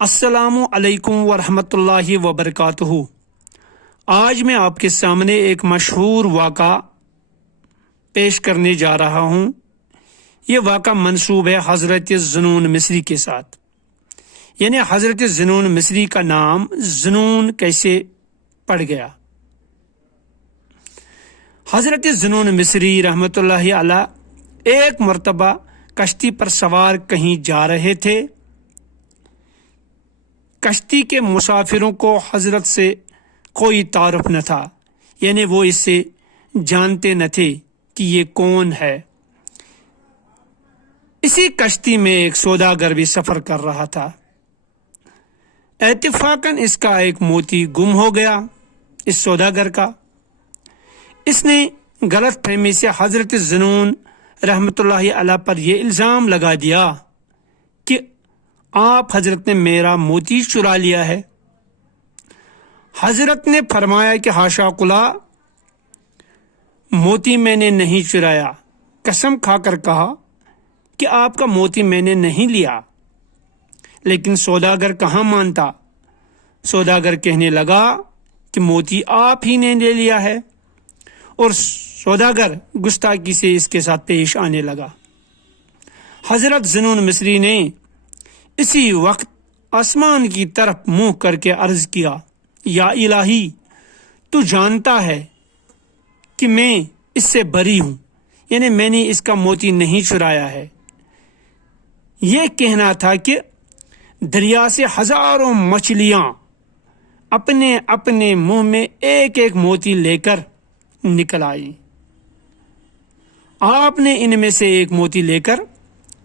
अस्सलामु अलैकुम वरहमतुल्लाहि वबरकातुहू। आज मैं आपके सामने एक मशहूर वाक़ा पेश करने जा रहा हूँ। ये वाक़ा मंसूब है हज़रत ज़ुनून मिस्री के साथ। यानी हज़रत ज़ुनून मिस्री का नाम ज़ुनून कैसे पड़ गया। हज़रत ज़ुनून मिस्री रहमतुल्लाहि अलैह एक मरतबा कश्ती पर सवार कहीं जा रहे थे। कश्ती के मुसाफिरों को हजरत से कोई तारुफ न था, यानी वो इससे जानते न थे कि ये कौन है। इसी कश्ती में एक सौदागर भी सफर कर रहा था। इत्तेफाकन इसका एक मोती गुम हो गया। इस सौदागर का इसने गलत फहमी से हजरत ज़ुनून रहमतुल्लाहि अलैह पर यह इल्ज़ाम लगा दिया कि आप हजरत ने मेरा मोती चुरा लिया है। हजरत ने फरमाया कि हाशा कुला, मोती मैंने नहीं चुराया। कसम खाकर कहा कि आपका मोती मैंने नहीं लिया। लेकिन सौदागर कहाँ मानता। सौदागर कहने लगा कि मोती आप ही ने ले लिया है, और सौदागर गुस्ताखी से इसके साथ पेश आने लगा। हजरत ज़ुनून मिस्री ने इसी वक्त आसमान की तरफ मुंह करके अर्ज किया, या इलाही, तू जानता है कि मैं इससे बरी हूं, यानी मैंने इसका मोती नहीं चुराया है। यह कहना था कि दरिया से हजारों मछलियां अपने अपने मुंह में एक एक मोती लेकर निकल आई। आपने इनमें से एक मोती लेकर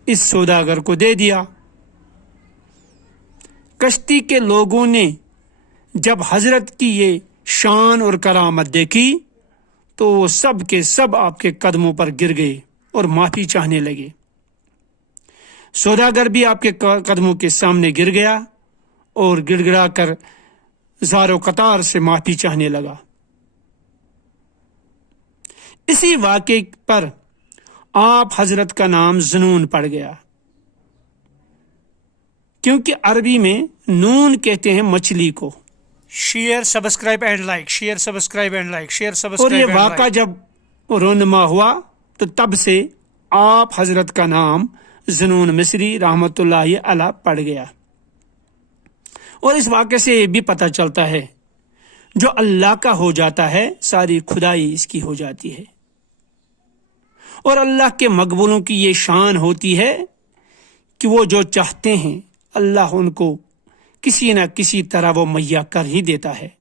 इस सौदागर को दे दिया। कश्ती के लोगों ने जब हजरत की ये शान और करामत देखी तो वो सब के सब आपके कदमों पर गिर गए और माफी चाहने लगे। सौदागर भी आपके कदमों के सामने गिर गया और गिड़गिड़ा कर ज़ारो कतार से माफी चाहने लगा। इसी वाक़े पर आप हजरत का नाम ज़ुनून पड़ गया, क्योंकि अरबी में नून कहते हैं मछली को। Share subscribe and like, share subscribe and like, share और सब्सक्राइब ये वाक़ा जब रोनमा हुआ तो तब से आप हजरत का नाम ज़ुनून मिस्री रहमतुल्लाहि अलैह पड़ गया। और इस वाक़े से ये भी पता चलता है, जो अल्लाह का हो जाता है सारी खुदाई इसकी हो जाती है। और अल्लाह के मकबूलों की ये शान होती है कि वो जो चाहते हैं अल्लाह उनको किसी न किसी तरह वो मुहैया कर ही देता है।